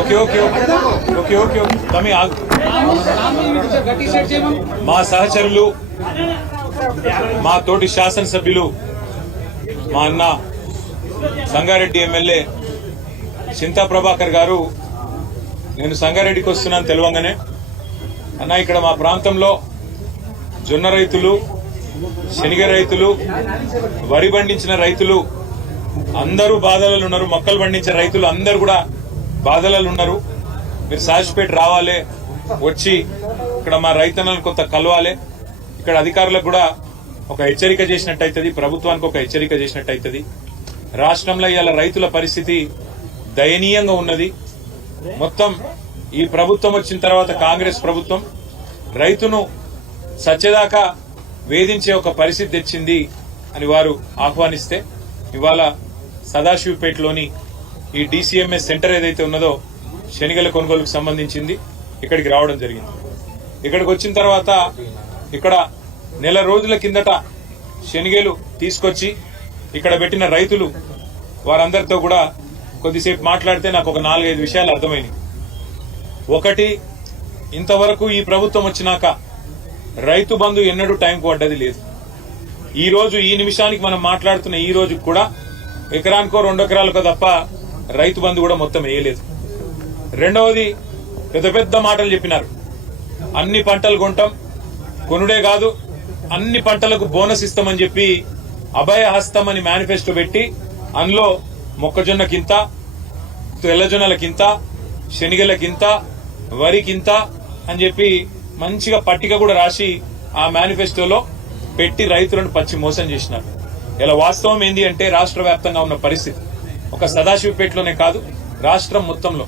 Okay okay okay okay okay తమి మా సహచరులు మా తోటి శాసనసభ్యులు మా అన్న సంగారెడ్డి ఎమ్మెల్యే చింతా ప్రభాకర్ గారు నేను సంగారెడ్డికి వస్తున్నాను తెలియంగానే అన్న ఇక్కడ మా ప్రాంతంలో జొన్న రైతులు శనగ రైతులు వరి పండించిన రైతులు అందరూ బాధలలో ఉన్నారు. మొక్కలు పండించే రైతులు అందరూ కూడా బాధలలో ఉన్నారు. మీరు సాజిపేట రావాలి, వచ్చి ఇక్కడ మా రైతన్నలను కొంత కలవాలి. ఇక్కడ అధికారులకు కూడా ఒక హెచ్చరిక చేసినట్టయితది, ప్రభుత్వానికి ఒక హెచ్చరిక చేసినట్టయితది. రాష్ట్రంలో ఇవాళ రైతుల పరిస్థితి దయనీయంగా ఉన్నది. మొత్తం ఈ ప్రభుత్వం వచ్చిన తర్వాత కాంగ్రెస్ ప్రభుత్వం రైతును సత్యదాకా వేధించే ఒక పరిస్థితి తెచ్చింది అని వారు ఆహ్వానిస్తే ఇవాళ సదాశివపేటలోని ఈ డీసీఎంఎస్ సెంటర్ ఏదైతే ఉన్నదో శనిగల కొనుగోలుకు సంబంధించింది ఇక్కడికి రావడం జరిగింది. ఇక్కడికి వచ్చిన తర్వాత ఇక్కడ నెల రోజుల కిందట శనిగలు తీసుకొచ్చి ఇక్కడ పెట్టిన రైతులు వారందరితో కూడా కొద్దిసేపు మాట్లాడితే నాకు ఒక 4-5 విషయాలు అర్థమైనవి. ఒకటి, ఇంతవరకు ఈ ప్రభుత్వం వచ్చినాక రైతు బంధు ఎన్నడూ టైంకు పడ్డది లేదు. ఈ రోజు ఈ నిమిషానికి మనం మాట్లాడుతున్న ఈ రోజు కూడా ఎకరానికో 2 ఎకరాలకో తప్ప రైతు బంధు కూడా మొత్తం వేయలేదు. రెండవది, పెద్ద పెద్ద మాటలు చెప్పినారు. అన్ని పంటలు కొంటాం, కొనుడే కాదు అన్ని పంటలకు బోనస్ ఇస్తామని చెప్పి అభయ హస్తం అని మేనిఫెస్టో పెట్టి అందులో మొక్కజొన్నకింత, తెల్లజొన్నలకింత, శనిగలకింత, వరికింత అని చెప్పి మంచిగా పట్టిక కూడా రాసి ఆ మేనిఫెస్టోలో పెట్టి రైతులను పచ్చి మోసం చేసినారు. ఇలా వాస్తవం ఏంది అంటే రాష్ట్ర వ్యాప్తంగా ఉన్న పరిస్థితి ఒక సదాశివపేటలోనే కాదు రాష్ట్రం మొత్తంలో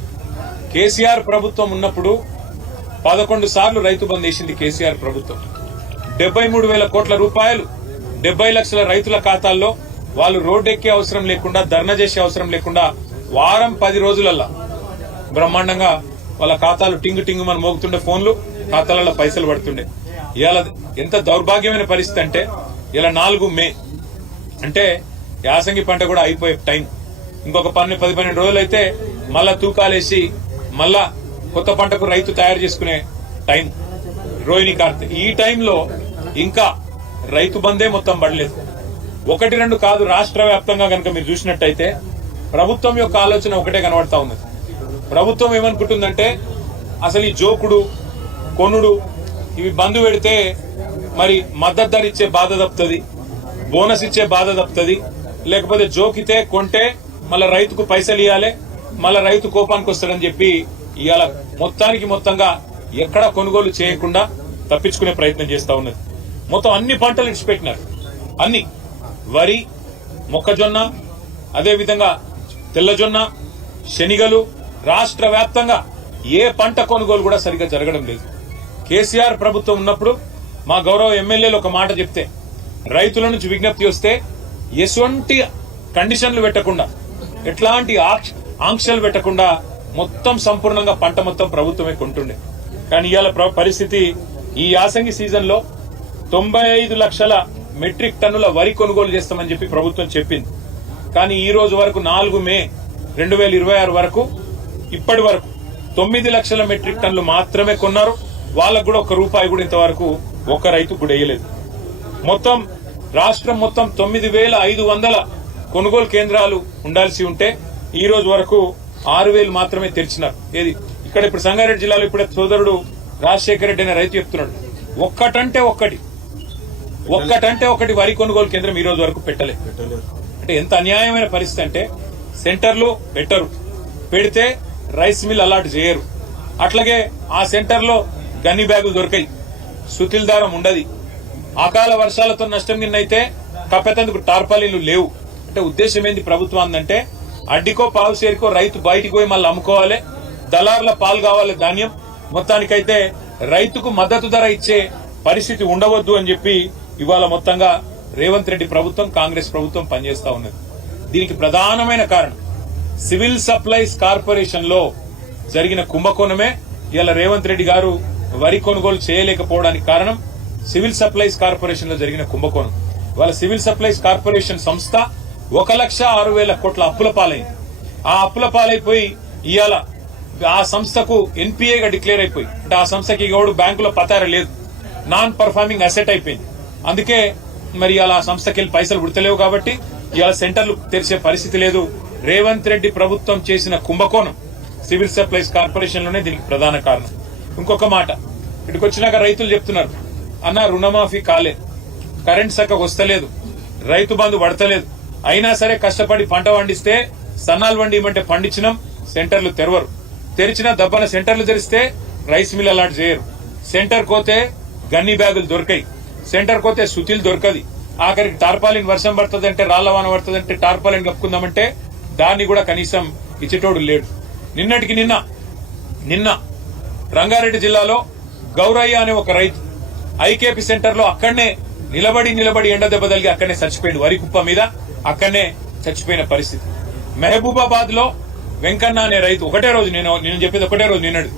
కేసీఆర్ ప్రభుత్వం ఉన్నప్పుడు 11 సార్లు రైతు బంద్ వేసింది కేసీఆర్ ప్రభుత్వం. 73,000 కోట్ల రూపాయలు 70 లక్షల రైతుల ఖాతాల్లో వాళ్ళు రోడ్డెక్కే అవసరం లేకుండా, ధర్నా చేసే అవసరం లేకుండా వారం 10 రోజులల్లా బ్రహ్మాండంగా వాళ్ళ ఖాతాలు టింగు టింగు మన మోగుతుండే, ఫోన్లు ఖాతాలలో పైసలు పడుతుండే. ఇవాళ ఎంత దౌర్భాగ్యమైన పరిస్థితి అంటే ఇలా 4 మే అంటే యాసంగి పంట కూడా అయిపోయే టైం. ఇంకొక 10-12 రోజులు అయితే మళ్ళా తూకాలేసి మళ్ళా కొత్త పంటకు రైతు తయారు చేసుకునే టైం, రోహిణి కార్తె. ఈ టైంలో ఇంకా రైతు బందే మొత్తం పడలేదు. 1-2 కాదు, రాష్ట్ర వ్యాప్తంగా కనుక మీరు చూసినట్టయితే ప్రభుత్వం యొక్క ఆలోచన ఒకటే కనబడతా ఉన్నది. ప్రభుత్వం ఏమనుకుంటుందంటే అసలు ఈ జోకుడు కొనుడు ఇవి బంద్ పెడితే మరి మద్దతు ధర ఇచ్చే బాధ తప్పుతుంది, బోనస్ ఇచ్చే బాధ తప్పుతుంది. లేకపోతే జోకితే కొంటే మళ్ళా రైతుకు పైసలు ఇవ్వాలి, మళ్ళా రైతు కోపానికి వస్తాడని చెప్పి ఇవాళ మొత్తంగా ఎక్కడ కొనుగోలు చేయకుండా తప్పించుకునే ప్రయత్నం చేస్తా ఉన్నది. మొత్తం అన్ని పంటలు ఇడిచిపెట్టినారు. అన్ని వరి, మొక్కజొన్న, అదేవిధంగా తెల్లజొన్న, శనిగలు, రాష్ట్ర వ్యాప్తంగా ఏ పంట కొనుగోలు కూడా సరిగ్గా జరగడం లేదు. కేసీఆర్ ప్రభుత్వం ఉన్నప్పుడు మా గౌరవ ఎమ్మెల్యేలు ఒక మాట చెప్తే రైతుల నుంచి విజ్ఞప్తి వస్తే ఎటువంటి కండిషన్లు పెట్టకుండా, ఎట్లాంటి ఆంక్షలు పెట్టకుండా మొత్తం సంపూర్ణంగా పంట మొత్తం ప్రభుత్వమే కొంటుండే. కానీ ఇవాళ పరిస్థితి ఈ యాసంగి సీజన్ లో 95 లక్షల మెట్రిక్ టన్నుల వరి కొనుగోలు చేస్తామని చెప్పి ప్రభుత్వం చెప్పింది. కానీ ఈ రోజు వరకు 4 మే 2026 వరకు ఇప్పటి వరకు 9 లక్షల మెట్రిక్ టన్నులు మాత్రమే కొన్నారు. వాళ్ళకు కూడా ₹1 కూడా ఇంతవరకు ఒక్క రైతు కూడా వేయలేదు. మొత్తం రాష్ట్రం మొత్తం 9,500 కొనుగోలు కేంద్రాలు ఉండాల్సి ఉంటే ఈ రోజు వరకు 6,000 మాత్రమే తెరిచినారు. ఏది ఇక్కడ ఇప్పుడు సంగారెడ్డి జిల్లాలో ఇప్పుడే సోదరుడు రాజశేఖర రెడ్డి అనే రైతు చెప్తున్నాడు, ఒక్కటంటే ఒకటి వరి కొనుగోలు కేంద్రం ఈ రోజు వరకు పెట్టలేదు. అంటే ఎంత అన్యాయమైన పరిస్థితి అంటే సెంటర్లు పెట్టరు, పెడితే రైస్ మిల్ అలాట్ చేయరు. అట్లాగే ఆ సెంటర్లో గన్ని బ్యాగులు దొరికాయి, సుతిల్ దారం ఉండదు. అకాల వర్షాలతో నష్టం కిందైతే కప్పెతందుకు టార్పాలీలు లేవు. అంటే ఉద్దేశం ఏంది ప్రభుత్వం అందంటే అడ్డికో పావు సేరుకో రైతు బయటికి పోయి మళ్ళీ అమ్ముకోవాలి, దళారుల పాలు కావాలి ధాన్యం. మొత్తానికైతే రైతుకు మద్దతు ధర ఇచ్చే పరిస్థితి ఉండవద్దు అని చెప్పి ఇవాళ మొత్తంగా రేవంత్ రెడ్డి ప్రభుత్వం, కాంగ్రెస్ ప్రభుత్వం పనిచేస్తా ఉన్నది. దీనికి ప్రధానమైన కారణం సివిల్ సప్లైస్ కార్పొరేషన్ లో జరిగిన కుంభకోణమే. ఇవాళ రేవంత్ రెడ్డి గారు వరి కొనుగోలు చేయలేకపోవడానికి కారణం సివిల్ సప్లైస్ కార్పొరేషన్ లో జరిగిన కుంభకోణం. వాళ్ళ సివిల్ సప్లైస్ కార్పొరేషన్ సంస్థ 1,06,000 కోట్ల అప్పుల పాలైంది. ఆ అప్పుల పాలైపోయి ఇవాళ ఆ సంస్థకు ఎన్పిఏగా డిక్లేర్ అయిపోయి అంటే ఆ సంస్థకి ఎవడు బ్యాంకులో పతార లేదు, నాన్ పర్ఫార్మింగ్ అసెట్ అయిపోయింది. అందుకే మరి ఇవాళ ఆ సంస్థకి వెళ్ళి పైసలు ఉడతలేవు కాబట్టి ఇవాళ సెంటర్లు తెరిచే పరిస్థితి లేదు. రేవంత్ రెడ్డి ప్రభుత్వం చేసిన కుంభకోణం సివిల్ సప్లైస్ కార్పొరేషన్ లోనే దీనికి ప్రధాన కారణం. ఇంకొక మాట, ఇటుకు వచ్చినాక రైతులు చెప్తున్నారు, అన్న రుణమాఫీ కాలే, కరెంట్ చక్కగా వస్తలేదు, రైతు బంధు పడతలేదు, అయినా సరే కష్టపడి పంట పండిస్తే సన్నాలు వండిమంటే పండించినాం, సెంటర్లు తెరవరు, తెరిచిన దబ్బన సెంటర్లు తెరిస్తే రైస్ మిల్ అలాంటి చేయరు, సెంటర్ కోతే గన్ని బ్యాగులు దొరకాయి, సెంటర్ కోతే సుతిలు దొరకది, ఆఖరికి టార్పాలిన్ వర్షం పడుతుందంటే రాళ్లవాన పడుతుందంటే టార్పాలిన్ కప్పుకుందామంటే దాన్ని కూడా కనీసం ఇచ్చేటోడు లేడు. నిన్నటికి నిన్న రంగారెడ్డి జిల్లాలో గౌరయ్య అనే ఒక రైతు ఐకేపీ సెంటర్ లో అక్కడనే నిలబడి ఎండ దెబ్బ తగిలి అక్కడనే చచ్చిపోయింది, వరి కుప్ప మీద అక్కడనే చచ్చిపోయిన పరిస్థితి. మహబూబాబాద్ లో వెంకన్న అనే రైతు ఒకటే రోజు, నేను చెప్పేది ఒకటే రోజు నిన్నడు,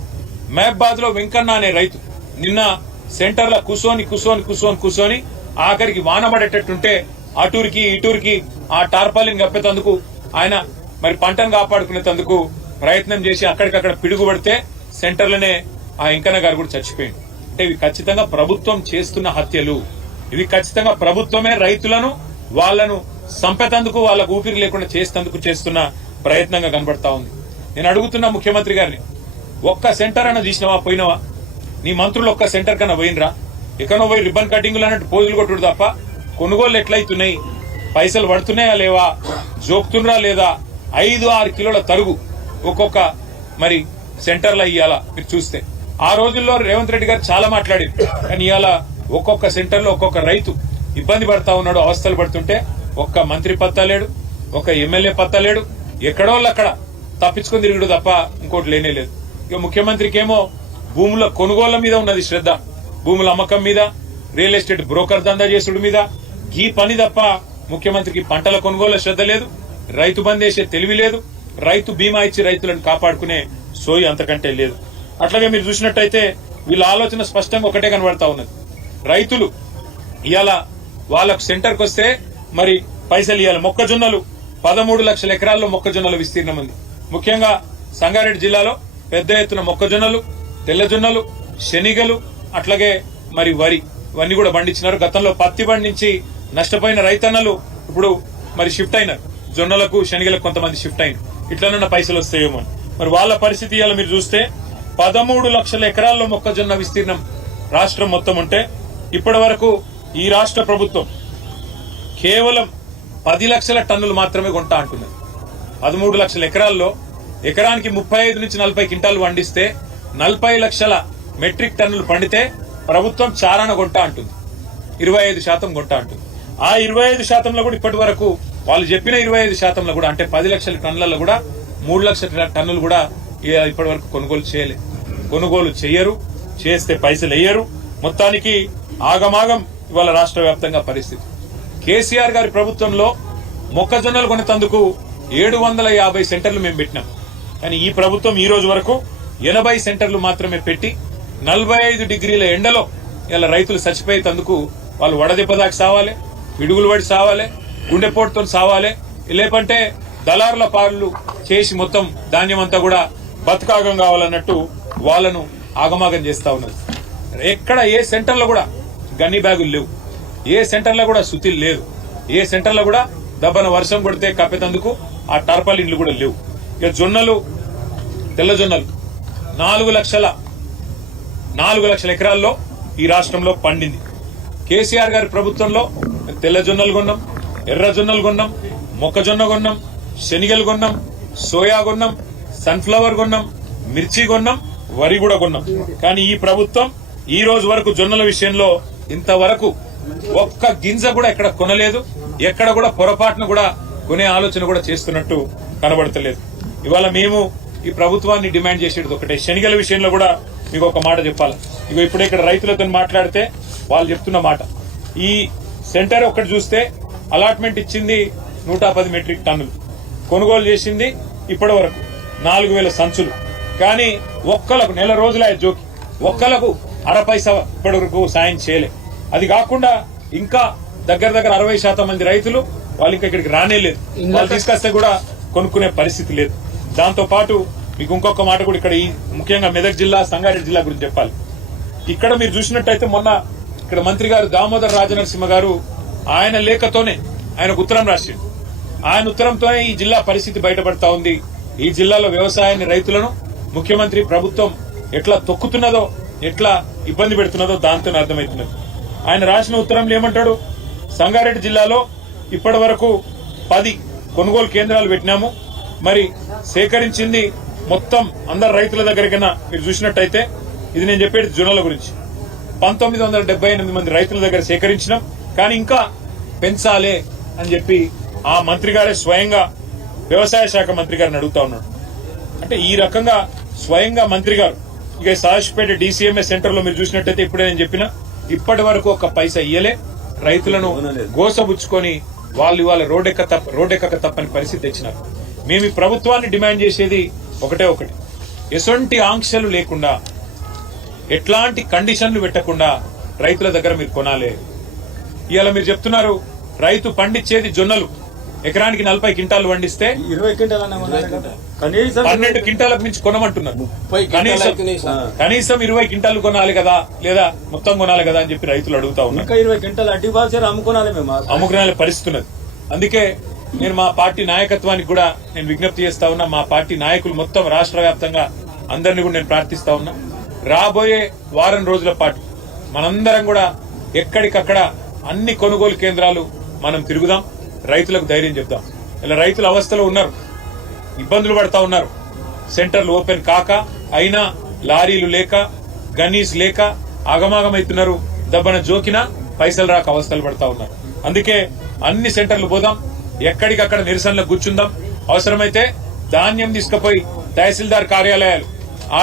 మహబూబాబాద్ లో వెంకన్న అనే రైతు నిన్న సెంటర్ లో కూసోని ఆఖరికి వాన పడేటట్టుంటే అటూరికి ఇటూరికి ఆ టార్పాలిన్ కప్పేందుకు ఆయన మరి పంటను కాపాడుకునేందుకు ప్రయత్నం చేసి అక్కడికక్కడ పిడుగుపడితే సెంటర్లోనే ఆ వెంకన్న గారు కూడా చచ్చిపోయింది. అంటే ఇవి ఖచ్చితంగా ప్రభుత్వం చేస్తున్న హత్యలు, ఇవి ఖచ్చితంగా ప్రభుత్వమే రైతులను వాళ్లను సంపేతందుకు వాళ్ళకు ఊపిరి లేకుండా చేసేందుకు చేస్తున్న ప్రయత్నంగా కనబడతా ఉంది. నేను అడుగుతున్నా ముఖ్యమంత్రి గారిని, ఒక్క సెంటర్ అన్న చూసినావా, పోయినావా? నీ మంత్రులు ఒక్క సెంటర్ కన్నా పోయినరా? ఎక్కడో పోయి రిబ్బన్ కటింగ్లు అన్నట్టు పోజులు కొట్టుడు తప్ప కొనుగోలు ఎట్లయితున్నాయి, పైసలు పడుతున్నాయా లేవా, జోక్తుండ్రా లేదా, 5-6 కిలోల తరుగు ఒక్కొక్క మరి సెంటర్లో ఇయ్యాల. మీరు చూస్తే ఆ రోజుల్లో రేవంత్ రెడ్డి గారు చాలా మాట్లాడారు, కానీ ఇవాళ ఒక్కొక్క సెంటర్లో ఒక్కొక్క రైతు ఇబ్బంది పడతా ఉన్నాడు, అవస్థలు పడుతుంటే ఒక్క మంత్రి పత్తా లేడు, ఒక ఎమ్మెల్యే పత్తా లేడు, ఎక్కడోళ్ళక్కడ తప్పించుకుని తిరుగుడు తప్ప ఇంకోటి లేనే లేదు. ఇక ముఖ్యమంత్రికి ఏమో భూముల కొనుగోళ్ల మీద ఉన్నది శ్రద్ధ, భూముల అమ్మకం మీద, రియల్ ఎస్టేట్ బ్రోకర్ దందా చేసుడు మీద, ఈ పని తప్ప ముఖ్యమంత్రికి పంటల కొనుగోలు శ్రద్ధ లేదు, రైతు బంద్ చేసే తెలివి లేదు, రైతు బీమా ఇచ్చి రైతులను కాపాడుకునే సోయి అంతకంటే లేదు. అట్లాగే మీరు చూసినట్టయితే వీళ్ళ ఆలోచన స్పష్టంగా ఒకటే కనబడతా ఉన్నది, రైతులు ఇవాళ వాళ్ళకు సెంటర్కి వస్తే మరి పైసలు ఇవ్వాలి. మొక్కజొన్నలు 13 లక్షల ఎకరాల్లో మొక్కజొన్నల విస్తీర్ణం ఉంది. ముఖ్యంగా సంగారెడ్డి జిల్లాలో పెద్ద ఎత్తున మొక్కజొన్నలు, తెల్లజొన్నలు, శనిగలు, అట్లాగే మరి వరి ఇవన్నీ కూడా పండించినారు. గతంలో పత్తి పండించి నష్టపోయిన రైతన్నలు ఇప్పుడు మరి షిఫ్ట్ అయినారు, జొన్నలకు శనిగలకు కొంతమంది షిఫ్ట్ అయినారు. ఇట్లనన్న పైసలు వస్తాయేమో మరి వాళ్ళ పరిస్థితి ఇవాళ మీరు చూస్తే 13 లక్షల ఎకరాల్లో మొక్కజొన్న విస్తీర్ణం రాష్ట్రం మొత్తం ఉంటే ఇప్పటి వరకు ఈ రాష్ట్ర ప్రభుత్వం కేవలం 10 లక్షల టన్నులు మాత్రమే కొంటా అంటున్నారు. 13 లక్షల ఎకరాల్లో ఎకరానికి 35 నుంచి 40 క్వింటాలు పండిస్తే 40 లక్షల మెట్రిక్ టన్నులు పండితే ప్రభుత్వం చారాన కొంటా అంటుంది, 25% కొంటా అంటుంది. ఆ 25%లో కూడా ఇప్పటి వరకు వాళ్ళు చెప్పిన 25%లో కూడా అంటే 10 లక్షల టన్నులలో కూడా 3 లక్షల టన్నులు కూడా ఇప్పటి వరకు కొనుగోలు చేయరు, చేస్తే పైసలు వేయరు. మొత్తానికి ఆగమాగం ఇవాళ రాష్ట్ర వ్యాప్తంగా పరిస్థితి. కేసీఆర్ గారి ప్రభుత్వంలో మొక్కజొన్నలు కొనేందుకు 750 సెంటర్లు మేము పెట్టినాం, కానీ ఈ ప్రభుత్వం ఈ రోజు వరకు 80 సెంటర్లు మాత్రమే పెట్టి 45 డిగ్రీల ఎండలో ఇలా రైతులు చచ్చిపోయేందుకు వాళ్ళు వడదెబ్బదాకి సావాలి, పిడుగులు పడి సావాలి, గుండెపోటుతో సావాలి, లేకుంటే దళారుల పాలు చేసి మొత్తం ధాన్యం అంతా కూడా బతుకాగం కావాలన్నట్టు వాళ్ళను ఆగమాగం చేస్తా ఉన్నది. ఎక్కడ ఏ సెంటర్లో కూడా గన్ని బ్యాగులు లేవు, ఏ సెంటర్లో కూడా సుతిల్ లేదు, ఏ సెంటర్లో కూడా దబ్బన వర్షం కొడితే కప్పేందుకు ఆ టార్పాలిన్లు కూడా లేవు. ఇక జొన్నలు, తెల్లజొన్నలు 4 లక్షల ఎకరాల్లో ఈ రాష్ట్రంలో పండింది. కేసీఆర్ గారి ప్రభుత్వంలో తెల్లజొన్నలు కొన్నాం, ఎర్రజొన్నలు కొన్నాం, మొక్కజొన్న కొన్నాం, శనిగలు కొన్నాం, సోయా కొన్నాం, సన్ఫ్లవర్ కొన్నాం, మిర్చి కొన్నాం, వరి కూడా కొన్నాం. కానీ ఈ ప్రభుత్వం ఈ రోజు వరకు జొన్నల విషయంలో ఇంతవరకు ఒక్క గింజ కూడా ఎక్కడ కొనలేదు, ఎక్కడ కూడా పొరపాటును కూడా కొనే ఆలోచన కూడా చేస్తున్నట్టు కనబడతలేదు. ఇవాళ మేము ఈ ప్రభుత్వాన్ని డిమాండ్ చేసేది ఒకటే, శనిగల విషయంలో కూడా మీకు ఒక మాట చెప్పాలి. ఇగో ఇప్పుడే ఇక్కడ రైతులతో మాట్లాడితే వాళ్ళు చెప్తున్న మాట, ఈ సెంటర్ ఒక్కటి చూస్తే అలాట్మెంట్ ఇచ్చింది 110 మెట్రిక్ టన్నులు, కొనుగోలు చేసింది ఇప్పటి వరకు 4000 సంచులు, కానీ ఒక్కలకు నెల రోజుల జోకి ఒక్కలకు 0.5 పైసా ఇప్పటి వరకు సాయం చేయలే. అది కాకుండా ఇంకా దగ్గర 60% మంది రైతులు వాళ్ళు ఇంకా ఇక్కడికి రానేలేదు. వాళ్ళు తీసుకొస్తే కూడా కొనుక్కునే పరిస్థితి లేదు. దాంతో పాటు మీకు ఇంకొక మాట కూడా ఇక్కడ ఈ ముఖ్యంగా మెదక్ జిల్లా సంగారెడ్డి జిల్లా గురించి చెప్పాలి. ఇక్కడ మీరు చూసినట్టయితే మొన్న ఇక్కడ మంత్రి గారు దామోదర్ రాజనరసింహ గారు ఆయన లేఖతోనే ఆయనకు ఉత్తరం రాసిండు. ఆయన ఉత్తరంతోనే ఈ జిల్లా పరిస్థితి బయటపడతా ఉంది. ఈ జిల్లాలో వ్యవసాయాన్ని రైతులను ముఖ్యమంత్రి ప్రభుత్వం ఎట్లా తొక్కుతున్నదో ఎట్లా ఇబ్బంది పెడుతున్నదో దాంతో అర్థమవుతున్నది. ఆయన రాసిన ఉత్తరంలో ఏమంటాడు, సంగారెడ్డి జిల్లాలో ఇప్పటి వరకు 10 కొనుగోలు కేంద్రాలు పెట్టినాము. మరి సేకరించింది మొత్తం అందరు రైతుల దగ్గరికైనా మీరు చూసినట్టయితే ఇది నేను చెప్పేది జొన్నల గురించి 1978 మంది రైతుల దగ్గర సేకరించినాం. కానీ ఇంకా పెంచాలే అని చెప్పి ఆ మంత్రి గారే స్వయంగా వ్యవసాయ శాఖ మంత్రి గారిని అడుగుతా ఉన్నాడు. అంటే ఈ రకంగా స్వయంగా మంత్రి గారు ఇక సాయిషపేట DCMS సెంటర్ లో మీరు చూసినట్టయితే ఇప్పుడే నేను చెప్పిన ఇప్పటి వరకు ఒక పైసా ఇయ్యలే. రైతులను గోసబుచ్చుకొని వాళ్ళు ఇవాళ రోడ్డెక్కక తప్పని పరిస్థితి తెచ్చినారు. మేము ఈ ప్రభుత్వాన్ని డిమాండ్ చేసేది ఒకటే, ఎటువంటి ఆంక్షలు లేకుండా ఎట్లాంటి కండిషన్లు పెట్టకుండా రైతుల దగ్గర మీరు కొనాలి. ఇవాళ మీరు చెప్తున్నారు రైతు పండించేది జొన్నలు ఎకరానికి 40 క్వింటాలు పండిస్తే 20 క్వింటాలు 12 క్వింటాలకు మించి కొనమంటున్నారు. కనీసం 20 క్వింటాలు కొనాలి కదా, లేదా మొత్తం కొనాలి కదా అని చెప్పి రైతులు అడుగుతా ఉన్నారు. 20 క్వింటాలు అడ్డి బాగా అమ్ముకోనాలి, మేము అమ్ముకునే పరిస్థితి ఉన్నది. అందుకే నేను మా పార్టీ నాయకత్వానికి కూడా నేను విజ్ఞప్తి చేస్తా ఉన్నా. మా పార్టీ నాయకులు మొత్తం రాష్ట్ర వ్యాప్తంగా అందరినీ కూడా నేను ప్రార్థిస్తా ఉన్నా. రాబోయే వారం రోజుల పాటు మనందరం కూడా ఎక్కడికక్కడ అన్ని కొనుగోలు కేంద్రాలు మనం తిరుగుదాం, రైతులకు ధైర్యం చెప్దాం. ఇలా రైతుల అవస్థలో ఉన్నారు, ఇబ్బందులు పడతా ఉన్నారు. సెంటర్లు ఓపెన్ కాక అయినా లారీలు లేక గనీస్ లేక ఆగమాగమైతున్నారు. దబ్బన జోకినా పైసలు రాక అవస్థలు పడతా ఉన్నారు. అందుకే అన్ని సెంటర్లు పోదాం, ఎక్కడికక్కడ నిరసనలకు కూర్చుందాం. అవసరమైతే ధాన్యం తీసుకుపోయి తహసీల్దార్ కార్యాలయాలు,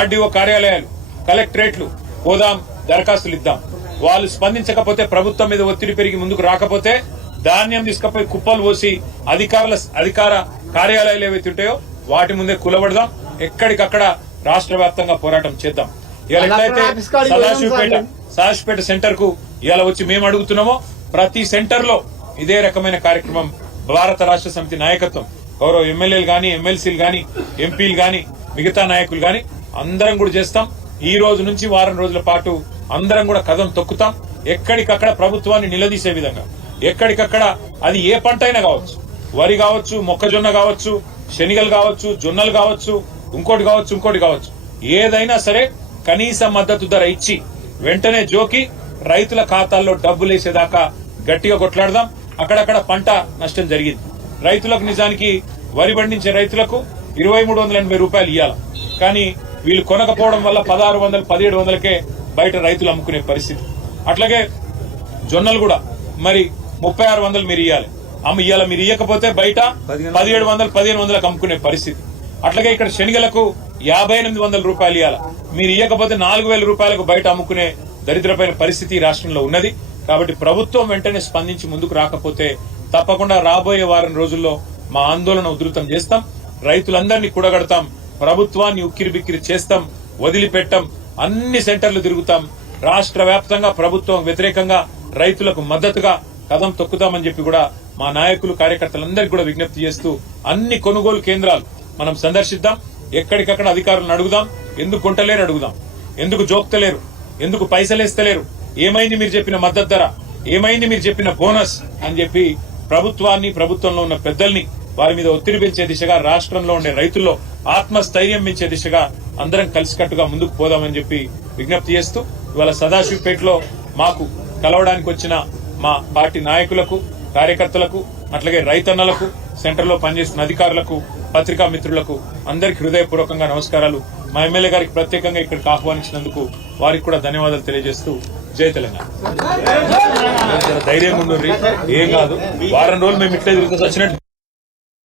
RDO కార్యాలయాలు, కలెక్టరేట్లు పోదాం, దరఖాస్తులు ఇద్దాం. వాళ్ళు స్పందించకపోతే, ప్రభుత్వం మీద ఒత్తిడి పెరిగి ముందుకు రాకపోతే ధాన్యం తీసుకుపోయి కుప్పలు పోసి అధికార కార్యాలయాలు ఏవైతే ఉంటాయో వాటి ముందే కూలబడదాం. ఎక్కడికక్కడ రాష్ట్ర వ్యాప్తంగా పోరాటం చేద్దాం. ఇవాళ ఎట్లయితే సదాశివపేట సెంటర్ కు ఇవాళ వచ్చి మేము అడుగుతున్నామో ప్రతి సెంటర్ లో ఇదే రకమైన కార్యక్రమం భారత రాష్ట్ర సమితి నాయకత్వం, గౌరవ ఎమ్మెల్యేలు గాని, ఎమ్మెల్సీలు గాని, ఎంపీలు గాని, మిగతా నాయకులు గాని అందరం కూడా చేస్తాం. ఈ రోజు నుంచి వారం రోజుల పాటు అందరం కూడా కదం తొక్కుతాం. ఎక్కడికక్కడ ప్రభుత్వాన్ని నిలదీసే విధంగా, ఎక్కడికక్కడ అది ఏ పంట అయినా కావచ్చు, వరి కావచ్చు, మొక్కజొన్న కావచ్చు, శనిగలు కావచ్చు, జొన్నలు కావచ్చు, ఇంకోటి కావచ్చు, ఏదైనా సరే కనీస మద్దతు ధర ఇచ్చి వెంటనే జోకి రైతుల ఖాతాల్లో డబ్బులేసేదాకా గట్టిగా కొట్లాడదాం. అక్కడక్కడ పంట నష్టం జరిగింది. రైతులకు నిజానికి వరి పండించే రైతులకు 2380 రూపాయలు ఇవ్వాలి. కానీ వీళ్ళు కొనకపోవడం వల్ల 1600, 1700కే బయట రైతులు అమ్ముకునే పరిస్థితి. అట్లాగే జొన్నలు కూడా మరి 3600 మీరు ఇవ్వాలి. ఇవాళ మీరు ఇవ్వకపోతే బయట 1700, 1500లకు అమ్ముకునే పరిస్థితి. అట్లాగే ఇక్కడ శనిగలకు 5800 రూపాయలు ఇవ్వాలి. మీరు ఇవ్వకపోతే 4000 రూపాయలకు బయట అమ్ముకునే దరిద్రమైన పరిస్థితి రాష్ట్రంలో ఉన్నది. కాబట్టి ప్రభుత్వం వెంటనే స్పందించి ముందుకు రాకపోతే తప్పకుండా రాబోయే వారం రోజుల్లో మా ఆందోళన ఉధృతం చేస్తాం. రైతులందరినీ కూడగడతాం, ప్రభుత్వాన్ని ఉక్కిరిబిక్కిరి చేస్తాం, వదిలిపెట్టాం, అన్ని సెంటర్లు తిరుగుతాం. రాష్ట్ర వ్యాప్తంగా ప్రభుత్వం వ్యతిరేకంగా రైతులకు మద్దతుగా కదం తొక్కుతామని చెప్పి కూడా మా నాయకులు, కార్యకర్తలందరికీ కూడా విజ్ఞప్తి చేస్తూ అన్ని కొనుగోలు కేంద్రాలు మనం సందర్శిద్దాం. ఎక్కడికక్కడ అధికారులను అడుగుదాం, ఎందుకు కొంటలేరు అడుగుదాం, ఎందుకు జోక్తలేరు, ఎందుకు పైసలేస్తలేరు, ఏమైంది మీరు చెప్పిన మద్దతు ధర, ఏమైంది మీరు చెప్పిన బోనస్ అని చెప్పి ప్రభుత్వాన్ని, ప్రభుత్వంలో ఉన్న పెద్దల్ని వారి మీద ఒత్తిడి పెంచే దిశగా, రాష్ట్రంలో ఉండే రైతుల్లో ఆత్మస్థైర్యం పెంచే దిశగా అందరం కలిసికట్టుగా ముందుకు పోదామని చెప్పి విజ్ఞప్తి చేస్తూ ఇవాళ సదాశివపేటలో మాకు కలవడానికి వచ్చిన మా పార్టీ నాయకులకు, కార్యకర్తలకు, అట్లాగే రైతన్నలకు, సెంటర్లో పనిచేస్తున్న అధికారులకు, పత్రికా మిత్రులకు అందరికీ హృదయపూర్వకంగా నమస్కారాలు. మా ఎమ్మెల్యే గారికి ప్రత్యేకంగా ఇక్కడికి ఆహ్వానించినందుకు వారికి కూడా ధన్యవాదాలు తెలియజేస్తూ జై తెలంగాణ. ధైర్యంగా ఉండండి, ఏం కాదు. వారం రోజులు మేము ఇట్లా తిరుగుతూ వచ్చినట్టు